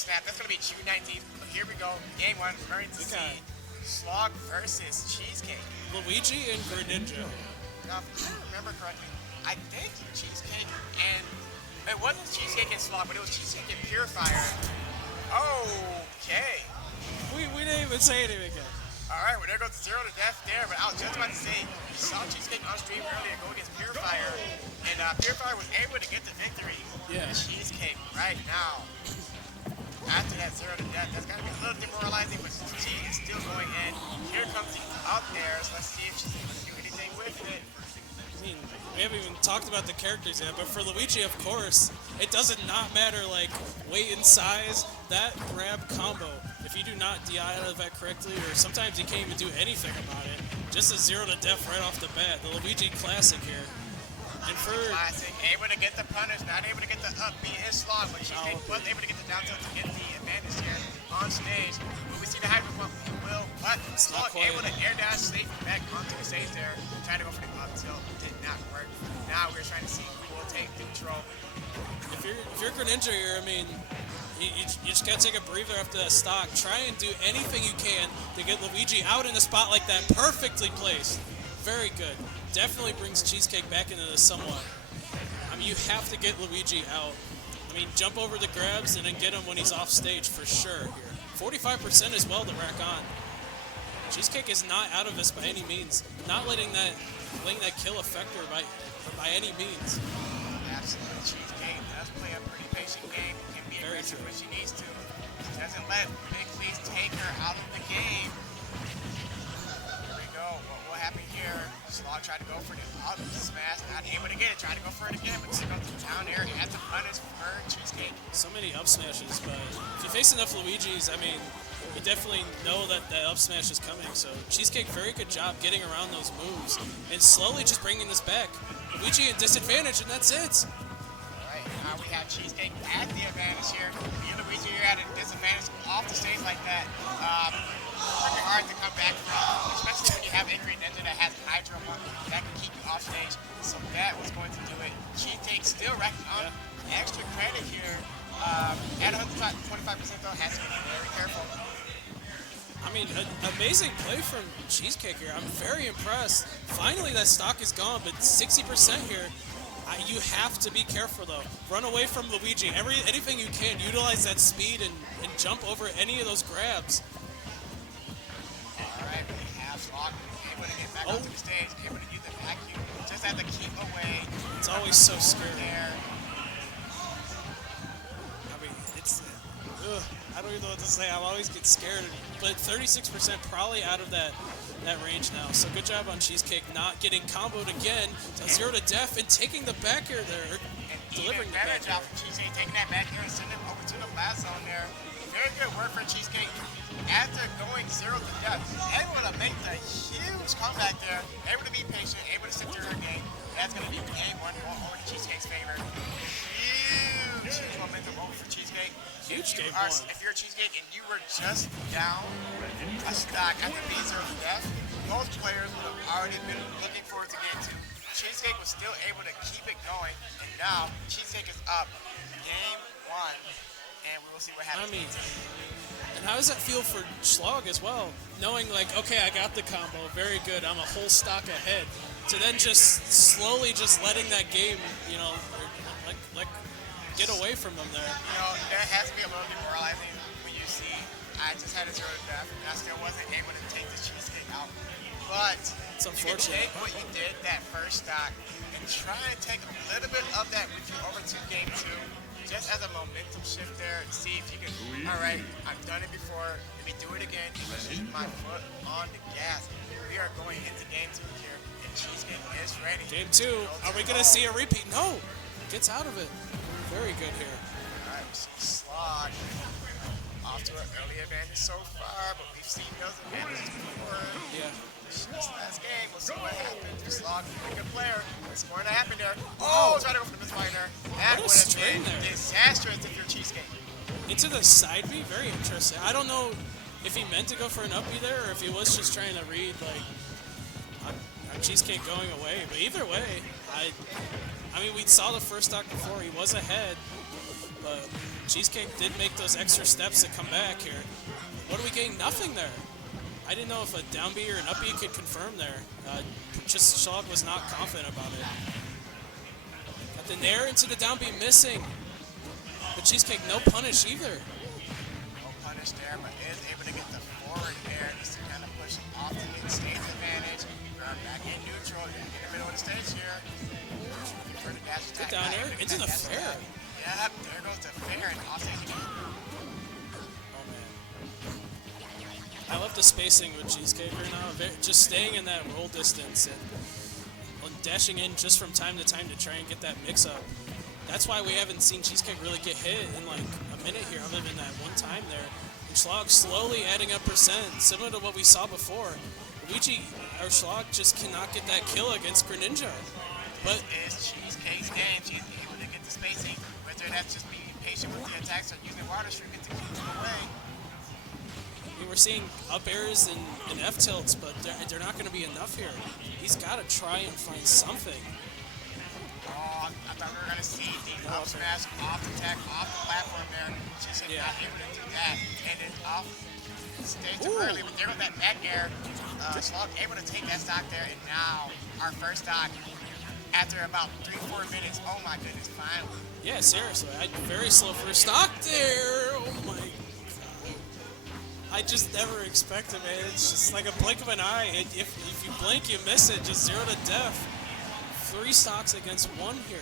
snap. That's going to be June 19th. But here we go. Game 1. We're going to see Schlog versus Cheesecake. Luigi and Greninja. Now, if I remember correctly, I think Cheesecake and... It wasn't Cheesecake and Schlog, but it was Cheesecake and Purifier. Okay. We didn't even say anything yet. Alright, well there goes the 0 to death there, but I was just about to say, we saw Cheesecake on stream earlier go against Purifier, and Purifier was able to get the victory. Yeah. Cheesecake right now, after that 0 to death, that's gotta be a little demoralizing, but she is still going in. Here comes the up there, so let's see if she's able to do anything with it. I mean, we haven't even talked about the characters yet, but for Luigi, of course, it doesn't not matter, like, weight and size, that grab combo. If you do not DI out of that correctly, or sometimes you can't even do anything about it, just a 0 to death right off the bat. The Luigi classic here. And for classic, able to get the punish, not able to get the up B and Schlog, but Cheesecake was able to get the down tilt to get the advantage here on stage. Will we see the hyper pump? We will, but Schlog able to air dash safe back onto the stage there. Trying to go for the up tilt, did not work. Now we're trying to see who will take control. If you're Greninja here, I mean, you just gotta take a breather after that stock. Try and do anything you can to get Luigi out in a spot like that, perfectly placed. Very good. Definitely brings Cheesecake back into this somewhat. I mean, you have to get Luigi out. I mean, jump over the grabs and then get him when he's off stage for sure here. 45% as well to rack on. Cheesecake is not out of this by any means. Not letting that kill affect her by any means. Absolutely. Cheesecake does play a pretty patient game. Can be aggressive when she needs to. She doesn't let Big Please take her out of the game. Here we go. What will happen here? Schlog tried to go for the up smash, not able to get it. Tried to go for it again, but she goes to down air and has to punish for Cheesecake. So many up smashes, but if you face enough Luigis, I mean, you definitely know that the up smash is coming. So Cheesecake, very good job getting around those moves and slowly just bringing this back. Luigi at disadvantage, and that's it. Alright, now we have Cheesecake at the advantage here. You and Luigi are at a disadvantage off the stage like that. Pretty hard to come back from, especially when you have a Greninja that has Hydro that can keep you off stage. So that was going to do it. Cheesecake still racking on extra credit here. At 125% though, has to be very careful. I mean, amazing play from Cheesecake here. I'm very impressed. Finally, that stock is gone, but 60% here. You have to be careful, though. Run away from Luigi. Anything you can, utilize that speed and jump over any of those grabs. All right, we have Schlog able to get back onto the stage, able to use the vacuum. Just have to keep away. It's always so scary. There. I mean, it's... I don't even know what to say. I always get scared. But 36% probably out of that range now. So good job on Cheesecake not getting comboed again to 0 to death and taking the back air there. And delivering even better job from Cheesecake taking that back air and sending him over to the blast zone there. Very good work for Cheesecake. After going 0 to death, able to make the huge comeback there. Able to be patient, able to sit through her game. That's going to be game 1 going over to Cheesecake's favor. Huge momentum over for Cheesecake. Huge game 1. If you're a Cheesecake and you were just down a stock after being 0 to death, most players would have already been looking forward to game 2. Cheesecake was still able to keep it going, and now Cheesecake is up game 1, and we will see what happens. I mean, and how does that feel for Schlog as well? Knowing like, okay, I got the combo, very good, I'm a whole stock ahead. To then just slowly just letting that game, you know, like get away from them there. You know, that has to be a little demoralizing when you see I just had a 0 to death and I still wasn't able to take the Cheesecake out. But it's you can take what you did that first stock and try and take a little bit of that with you over to game 2. Just as a momentum shift there, see if you can, all right, I've done it before, let me do it again, and keep my foot on the gas. We are going into game 2 here, and Cheesecake is ready. Game 2, are we gonna see a repeat? No, gets out of it. Very good here. All right, we see Schlog off to an early advantage so far, but we've seen those advantages before. Yeah. Just last game, we'll see what happens. Schlog, a good player. What's going to happen there? Oh, trying to go for the misfire there. That would have been disastrous if you're Cheesecake. Into the side B, very interesting. I don't know if he meant to go for an up B there or if he was just trying to read like a Cheesecake going away. But either way, I mean, we saw the first stock before. He was ahead. but Cheesecake did make those extra steps to come back here. What are we getting? Nothing there. I didn't know if a down B or an up B could confirm there. Just Schlog was not confident about it. Got the nair into the down B missing. But Cheesecake no punish either. No punish there, but is able to get the forward air just to kind of push it off to get stage advantage. Run back in neutral, in the middle of the stage here. For the dash attack. Good down air into the fair. Yep, there goes the fair and off stage again. Oh man. I love the spacing with Cheesecake right now. Just staying in that roll distance and dashing in just from time to time to try and get that mix up. That's why we haven't seen Cheesecake really get hit in like a minute here, other than that one time there. And Schlog slowly adding up percent, similar to what we saw before. Luigi, or Schlog, just cannot get that kill against Greninja. But this is Cheesecake's game. She's able to get the spacing, whether that's just being patient with the attacks or using water streaming to keep them away. we're seeing up airs and F tilts, but they're not going to be enough here. He's got to try and find something. Oh, I thought we were going to see the up smash off the tech, off the platform there. She's not able to do that. And then off stage too early, but there was that back air. Schlog able to take that stock there, and now our first stock after about 3-4 minutes. Oh my goodness, finally. Yeah, seriously. Very slow first stock there. Oh my god. I just never expect it, man. It's just like a blink of an eye. If you blink, you miss it. Just 0 to death. 3 stocks against 1 here.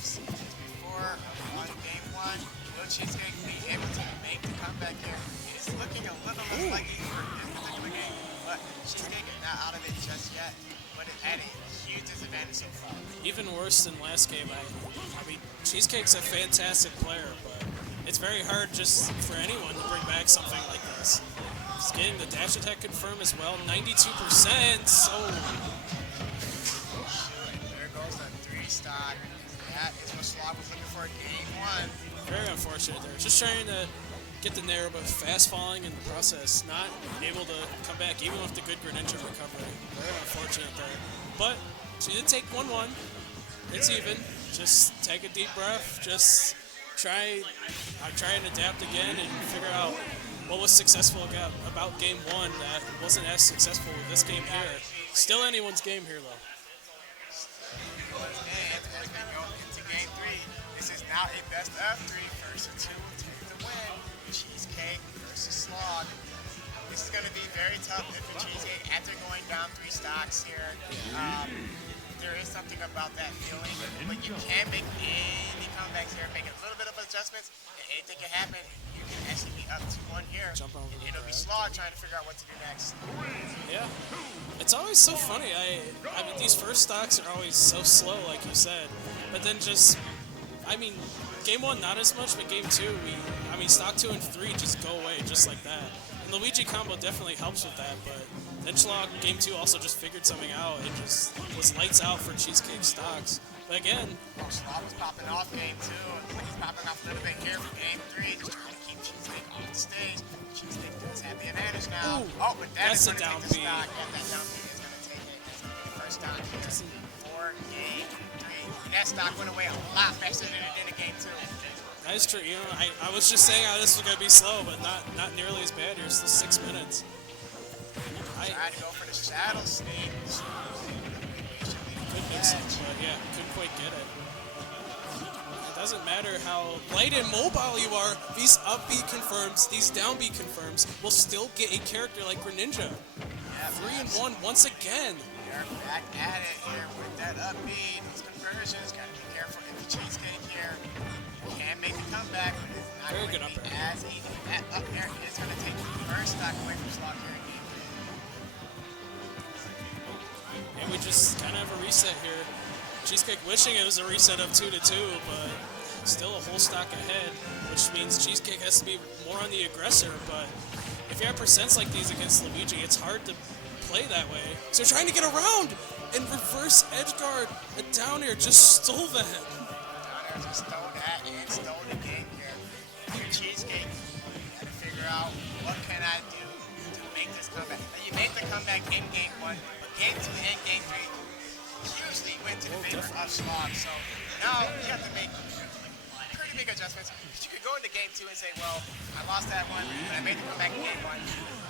Before on game 1, will Cheesecake be able to make the comeback here? It's looking a little less likely for this particular game, but Cheesecake is not out of it just yet. But it had a huge disadvantage so far. Even worse than last game. I mean, Cheesecake's a fantastic player, but it's very hard just for anyone to bring back something like this. He's getting the dash attack confirmed as well, 92%. So there goes the 3 stock. That is what Schlog was looking for in game 1. Very unfortunate there. Just trying to get the nair, but fast falling in the process. Not able to come back, even with the good Greninja recovery. Very unfortunate there. But she did take 1-1. It's even. Just take a deep breath. Just try and adapt again and figure out what was successful about game 1 that wasn't as successful with this game here. Still anyone's game here, though. And as we go into game 3, this is now a best of 3 versus 2 to the win. Cheesecake versus Schlog. This is going to be very tough for Cheesecake after going down 3 stocks here. There is something about that feeling, but you can make any comebacks here, make a little bit of adjustments, and anything can happen. You can actually be up 2-1 here, and it'll be Schlog trying to figure out what to do next. Yeah, it's always so funny. I mean, these first stocks are always so slow, like you said, but then just, I mean, game 1 not as much, but game 2, stock 2 and 3 just go away just like that. And the Luigi combo definitely helps with that, but then Schlog game 2 also just figured something out. It just was lights out for Cheesecake stocks. But again, Schlog was popping off game 2. He's popping off a little bit here for game 3, just trying to keep Cheesecake off the stage. Cheesecake does have the advantage now. But that is going to take the stock. Yeah, that down B is going to take it. It's going to be the first stock here for game 3. And that stock went away a lot faster than it did in game 2. That is true. You know, I was just saying how this was going to be slow, but not nearly as bad here. It's still 6 minutes. Tried to go for the shadow sneak. Good mix, but yeah, couldn't quite get it. It doesn't matter how light and mobile you are, these up B confirms, these down B confirms will still get a character like Greninja. 3-1 once again. They're back at it here with that up B. Those conversions, gotta be careful in the Cheesecake here. Can make the comeback, but it's not going to be as easy. That up air is going to take the first stock away from Schlog here in game 3. And we just kind of have a reset here. Cheesecake wishing it was a reset of 2-2, but still a whole stock ahead, which means Cheesecake has to be more on the aggressor. But if you have percents like these against Luigi, it's hard to play that way. So trying to get around and reverse edge guard. A down air just stole that. Down air just stole that and stole the game here. Your Cheesecake, you got to figure out what can I do to make this comeback. Now you made the comeback in game 1, but game 2 and game 3 usually went to the favor of Schlog. So now you have to make pretty big make adjustments. Because you could go into game 2 and say, well, I lost that one, but I made the comeback in game 1.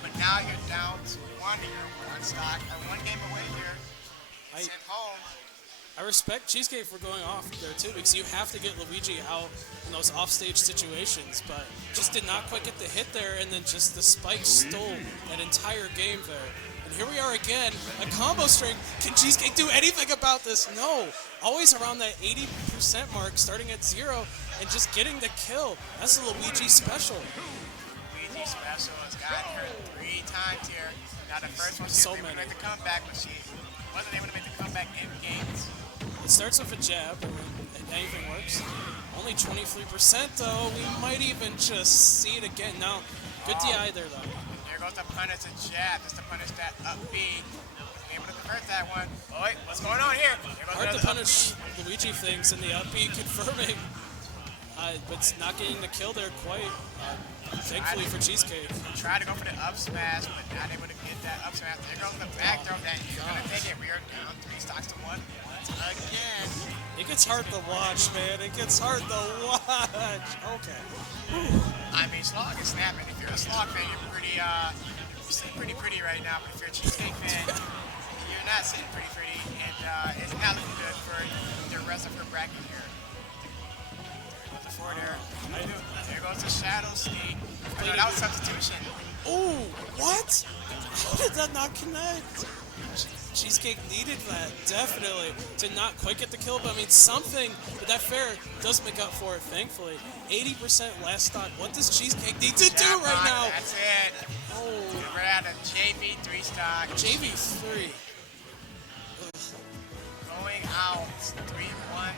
But now you're down to 1, you're 1 stock, or 1 game away here. Sent home. I respect Cheesecake for going off there too, because you have to get Luigi out in those offstage situations, but just did not quite get the hit there, and then just the spike stole that entire game there. And here we are again, a combo string. Can Cheesecake do anything about this? No. Always around that 80% mark, starting at 0, and just getting the kill. That's the Luigi special. Luigi special has gotten her 3 times here. Now the first one she was able to make the comeback, but she wasn't able to make the comeback in games. It starts with a jab, and anything works. Only 23% though. We might even just see it again. Now, good DI there though. There goes the punish, a jab, just to punish that up B. Able to convert that one. Oh wait, what's going on here? Hard to punish Luigi things in the up B, confirming. But it's not getting the kill there quite. Thankfully for Cheesecake. Tried to go for the up smash, but not able to get that up smash. There goes the back throw that you're going to take it. We are down 3 stocks to 1 again. It gets hard to watch, man. It gets hard to watch. Okay. I mean, Schlog is snapping. If you're a Schlog fan, you're pretty, you're sitting pretty right now. But if you're a Cheesecake fan, you're not sitting pretty. And it's not looking good for the rest of her bracket here. There goes the forward air. There goes the shadow sneak. Oh, no, that was substitution. Oh, what? How did that not connect? Cheesecake needed that, definitely, to not quite get the kill, but I mean something, but that fair does make up for it, thankfully. 80% last stock. What does Cheesecake need to do right now? That's it. Oh. We're at a JV 3 stock. JV 3. Going out 3-1.